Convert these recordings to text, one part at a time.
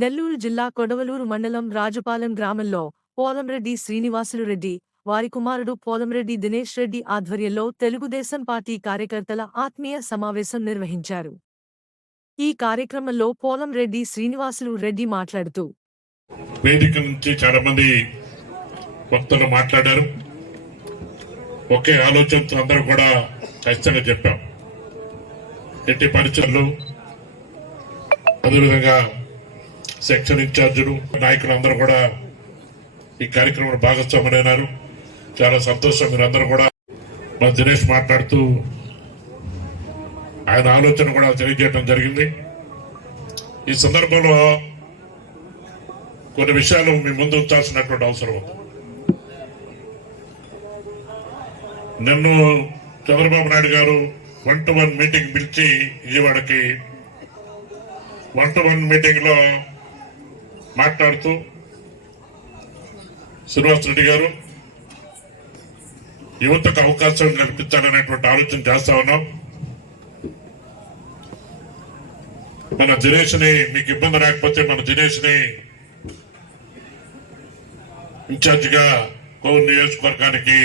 నెల్లూరు జిల్లా కొడవలూరు మండలం రాజుపాలెం గ్రామంలో పోలంరెడ్డి శ్రీనివాసులు రెడ్డి వారి కుమారుడు పోలంరెడ్డి దినేష్ రెడ్డి ఆధ్వర్యంలో తెలుగుదేశం పార్టీ కార్యకర్తల ఆత్మీయ సమావేశం నిర్వహించారు. ఈ కార్యక్రమంలో పోలంరెడ్డి శ్రీనివాసులు రెడ్డి మాట్లాడుతూ వేదిక నుంచి చాలా మంది వక్తలు మాట్లాడారు. ఒకే ఆలోచనతో అందరూ కూడా ఖచ్చితంగా చెప్పాం. ఎట్టి పరిచయాలు అదేవిధంగా సెక్షన్ ఇన్ఛార్జీలు నాయకులు అందరూ కూడా ఈ కార్యక్రమంలో భాగస్వాములైనారు చాలా సంతోషం మీరందరూ కూడా మా దినేష్ మాట్లాడుతూ ఆయన ఆలోచన కూడా తెలియజేయడం జరిగింది. ఈ సందర్భంలో కొన్ని విషయాలు మీ ముందు ఉంచాల్సినటువంటి అవసరం ఉంది. నన్ను చంద్రబాబు నాయుడు గారు వన్ టు వన్ మీటింగ్ పిలిచి విజయవాడకి వన్ టు వన్ మీటింగ్లో మాట్లాడుతూ శ్రీనివాస్ రెడ్డి గారు యువతకు అవకాశం కల్పించాలనేటువంటి ఆలోచన చేస్తా ఉన్నాం. మన దినేష్ని మీకు ఇబ్బంది రాకపోతే మన దినేష్ని ఇన్ఛార్జ్గా నియోజకవర్గానికి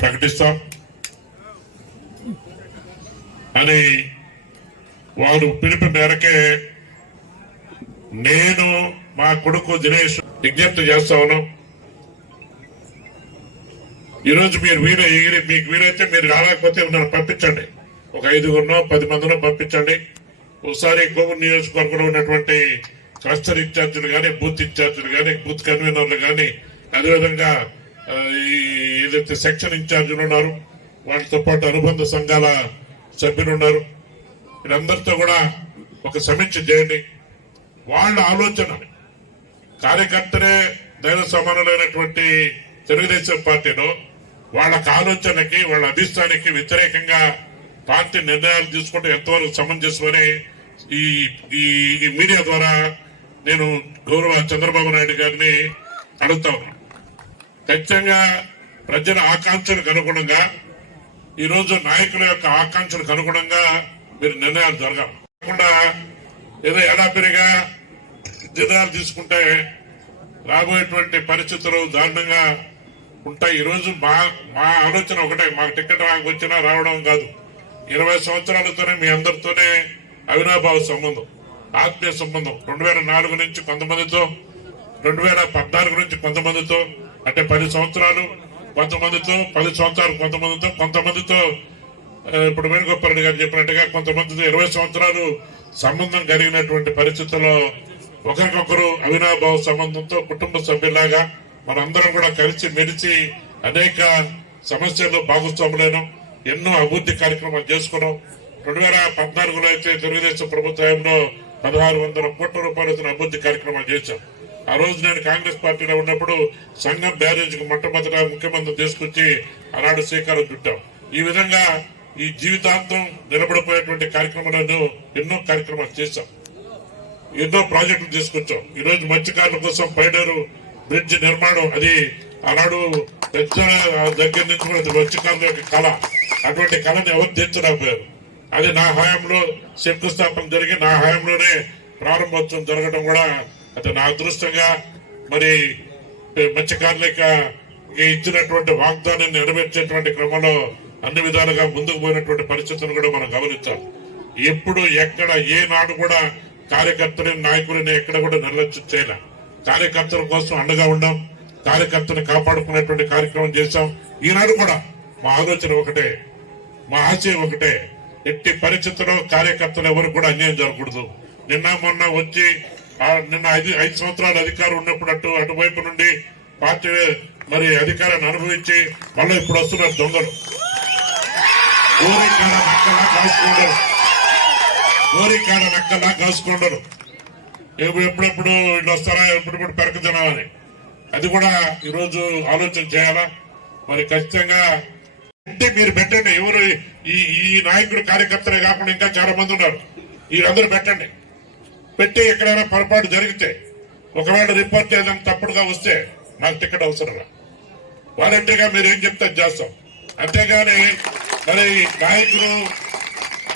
ప్రకటిస్తాం. అని వారు పిలుపు మేరకే నేను మా కొడుకు దినేష్ విజ్ఞప్తి చేస్తా ఉన్నాం. ఈరోజు మీరు వీలు మీకు వీలైతే మీరు రాలేకపోతే నన్ను పంపించండి. ఒక ఐదుగురునో పది మందినో పంపించండి. ఒకసారి కోవూరు నియోజకవర్గంలో ఉన్నటువంటి క్లస్టర్ ఇన్ఛార్జీలు కానీ బూత్ ఇన్ఛార్జీలు కానీ బూత్ కన్వీనర్లు కానీ అదేవిధంగా ఈ ఏదైతే సెక్షన్ ఇన్ఛార్జీలు ఉన్నారు వాళ్ళతో పాటు అనుబంధ సంఘాల సభ్యులు ఉన్నారు. వీళ్ళందరితో కూడా ఒక సమీక్ష చేయండి. వాళ్ళ ఆలోచన కార్యకర్తలే దైవ సమానులైనటువంటి తెలుగుదేశం పార్టీలో వాళ్ళ ఆలోచనకి వాళ్ళ అభిష్టానికి వ్యతిరేకంగా పార్టీ నిర్ణయాలు తీసుకుంటూ ఎంతవరకు సమంజసమని ఈ ఈ ఈ మీడియా ద్వారా నేను గౌరవ చంద్రబాబు నాయుడు గారిని అడుగుతా ఉన్నాను ఖచ్చితంగా ప్రజల ఆకాంక్షలకు అనుగుణంగా ఈరోజు నాయకుల యొక్క ఆకాంక్షలకు అనుగుణంగా మీరు నిర్ణయాలు జరగాలి. కాకుండా ఏదో ఎడాపిరిగా నిర్ణయాలు తీసుకుంటే రాబోయేటువంటి పరిస్థితులు దారుణంగా ఉంటాయి. ఈరోజు మా మా ఆలోచన ఒకటే. మాకు టికెట్ వచ్చినా రావడం కాదు. ఇరవై సంవత్సరాలతోనే మీ అందరితోనే అవినాభావ సంబంధం ఆత్మీయ సంబంధం. రెండు వేల నాలుగు నుంచి కొంతమందితో రెండు వేల పద్నాలుగు నుంచి కొంతమందితో అంటే పది సంవత్సరాలు కొంతమందితో పది సంవత్సరాలు కొంతమందితో కొంతమందితో ఇప్పుడు వేణుగోపాల్ రెడ్డి గారు చెప్పినట్టుగా కొంతమందితో ఇరవై సంవత్సరాలు సంబంధం కలిగినటువంటి పరిస్థితుల్లో ఒకరికొకరు అవినాభావ సంబంధంతో కుటుంబ సభ్యులాగా మనందరం కూడా కలిసి మెలిసి అనేక సమస్యల్లో భాగస్వాములైన ఎన్నో అభివృద్ధి కార్యక్రమాలు చేసుకున్నాం. రెండు వేల పద్నాలుగులో అయితే తెలుగుదేశం ప్రభుత్వంలో పదహారు వందల కోట్ల రూపాయలతో అభివృద్ధి కార్యక్రమాలు చేశాం. ఆ రోజు నేను కాంగ్రెస్ పార్టీలో ఉన్నప్పుడు సంఘం బ్యారేజ్కి మొట్టమొదట ముఖ్యమంత్రి తీసుకొచ్చి ఆనాడు శ్రీకారం చుట్టాం. ఈ విధంగా ఈ జీవితాంతం నిలబడిపోయేటువంటి కార్యక్రమాలను ఎన్నో కార్యక్రమాలు చేశాం. ఎన్నో ప్రాజెక్టులు తీసుకొచ్చాం. ఈ రోజు మత్స్యకారుల కోసం పైడరు బ్రిడ్జ్ నిర్మాణం అది ఆనాడు పెద్ద దగ్గర నుంచి కూడా మత్స్యకారుల యొక్క కళ. అటువంటి కళను ఎవరు తీర్చలేకపోయారు. అది నా హయాంలో శంకుస్థాపన జరిగి నా హయాంలోనే ప్రారంభోత్సవం జరగడం కూడా అది నా అదృష్టంగా మరి మత్స్యకారులకి ఇచ్చినటువంటి వాగ్దానాన్ని నెరవేర్చేటువంటి క్రమంలో అన్ని విధాలుగా ముందుకు పోయినటువంటి పరిస్థితులను కూడా మనం గమనించాలి. ఎప్పుడు ఎక్కడ ఏ నాడు కూడా కార్యకర్తని నాయకుడిని ఎక్కడ కూడా నిర్లక్ష్యం చేయలే. కార్యకర్తల కోసం అండగా ఉండాం కార్యకర్తను కాపాడుకునేటువంటి కార్యక్రమం చేశాం. ఈనాడు కూడా మా ఆలోచన ఒకటే మా ఆశయం ఒకటే ఎట్టి పరిస్థితుల్లో కార్యకర్తలు ఎవరు కూడా అన్యాయం జరగకూడదు. నిన్న మొన్న వచ్చి నిన్న ఐదు ఐదు సంవత్సరాలు అధికారం ఉన్నప్పుడు అటు అటువైపు నుండి పార్టీ మరి అధికారాన్ని అనుభవించి మళ్ళీ ఇప్పుడు వస్తున్నారు దొంగలు. ఊరికాడ కాసుకుంటారు ఊరికాడ నక్కలా కాసుకుంటారు ఎప్పుడెప్పుడు వీళ్ళు వస్తారా ఎప్పుడెప్పుడు పెరక తినాలని అది కూడా ఈరోజు ఆలోచన చేయాలా? మరి ఖచ్చితంగా అంటే మీరు పెట్టండి. ఎవరు ఈ ఈ నాయకుడు కార్యకర్తలే కాకుండా ఇంకా చాలా మంది ఉన్నారు. వీరందరూ పెట్టండి. పెట్టి ఎక్కడైనా పొరపాటు జరిగితే ఒకవేళ రిపోర్ట్ ఏదైనా తప్పుడుగా వస్తే నాకు టికెట్ అవసరం వాలంటీర్గా మీరు ఏం చెప్తే చేస్తాం. అంతేగాని మరి నాయకులు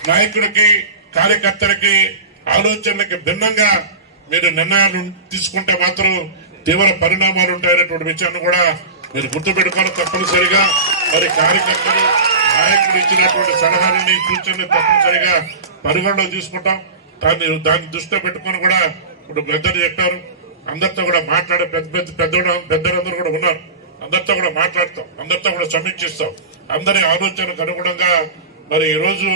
నాయకుడికి కార్యకర్తలకి ఆలోచనలకి భిన్నంగా మీరు నిర్ణయాలు తీసుకుంటే మాత్రం తీవ్ర పరిణామాలు ఉంటాయనేటువంటి విషయాన్ని కూడా మీరు గుర్తుపెట్టుకోవాలి తప్పనిసరిగా. మరి కార్యకర్తలు నాయకులు ఇచ్చినటువంటి సలహాలని సూచనలు తప్పనిసరిగా పరిగణలో తీసుకుంటాం. దాన్ని దాన్ని దృష్టిలో పెట్టుకొని కూడా ఇప్పుడు పెద్దలు చెప్పారు. అందరితో కూడా మాట్లాడే పెద్ద పెద్ద పెద్ద పెద్దలందరూ కూడా ఉన్నారు. అందరితో కూడా మాట్లాడతాం. అందరితో కూడా సమీక్షిస్తాం. అందరి ఆలోచనకు అనుగుణంగా మరి ఈరోజు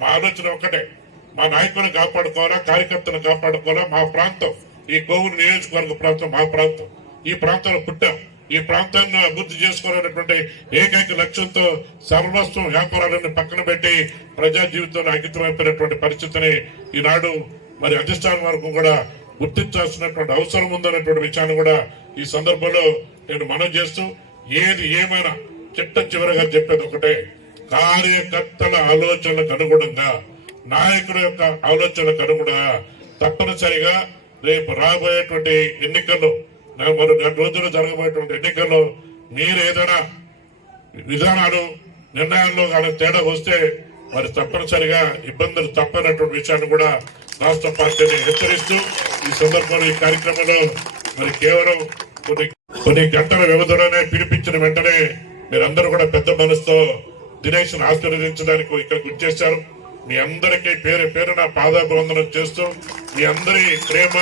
మా ఆలోచన ఒక్కటే. మా నాయకులను కాపాడుకోవాలా కార్యకర్తలను కాపాడుకోవాలా? మా ప్రాంతం ఈ కోవూరు నియోజకవర్గ ప్రాంతం మా ప్రాంతం. ఈ ప్రాంతంలో పుట్టాం. ఈ ప్రాంతాన్ని అభివృద్ధి చేసుకోవాలనేటువంటి ఏకైక లక్ష్యంతో సర్వస్వం వ్యాపారాలను పక్కన పెట్టి ప్రజా జీవితంలో అంకితమైపోయినటువంటి పరిస్థితిని ఈనాడు మరి అధిష్టానం వరకు కూడా గుర్తించాల్సినటువంటి అవసరం ఉందనేటువంటి విషయాన్ని కూడా ఈ సందర్భంలో నేను మనం చేస్తూ ఏది ఏమైనా చిట్ట చివరగా చెప్పేది ఒకటే కార్యకర్తల ఆలోచనలకు అనుగుణంగా నాయకుల యొక్క ఆలోచనలకు అనుగుణంగా తప్పనిసరిగా రేపు రాబోయేటువంటి ఎన్నికల్లో నా- మరి రెండు రోజులు జరగబోయేటువంటి ఎన్నికల్లో మీరు ఏదైనా విధానాలు నిర్ణయాల్లో కానీ తేడా వస్తే మరి తప్పనిసరిగా ఇబ్బందులు తప్పనటువంటి విషయాన్ని కూడా రాష్ట్ర పార్టీని హెచ్చరిస్తూ ఈ సందర్భంలో ఈ కార్యక్రమంలో మరి కేవలం కొన్ని కొన్ని గంటల వ్యవధిలోనే పిలిపించిన వెంటనే మీరందరూ కూడా పెద్ద మనసుతో దినేష్ను ఆశీర్వదించడానికి ఇక్కడికి వచ్చేసారు మీ అందరికీ పేరు పేరున పాదాభివందనం చేస్తూ మీ అందరి ప్రేమ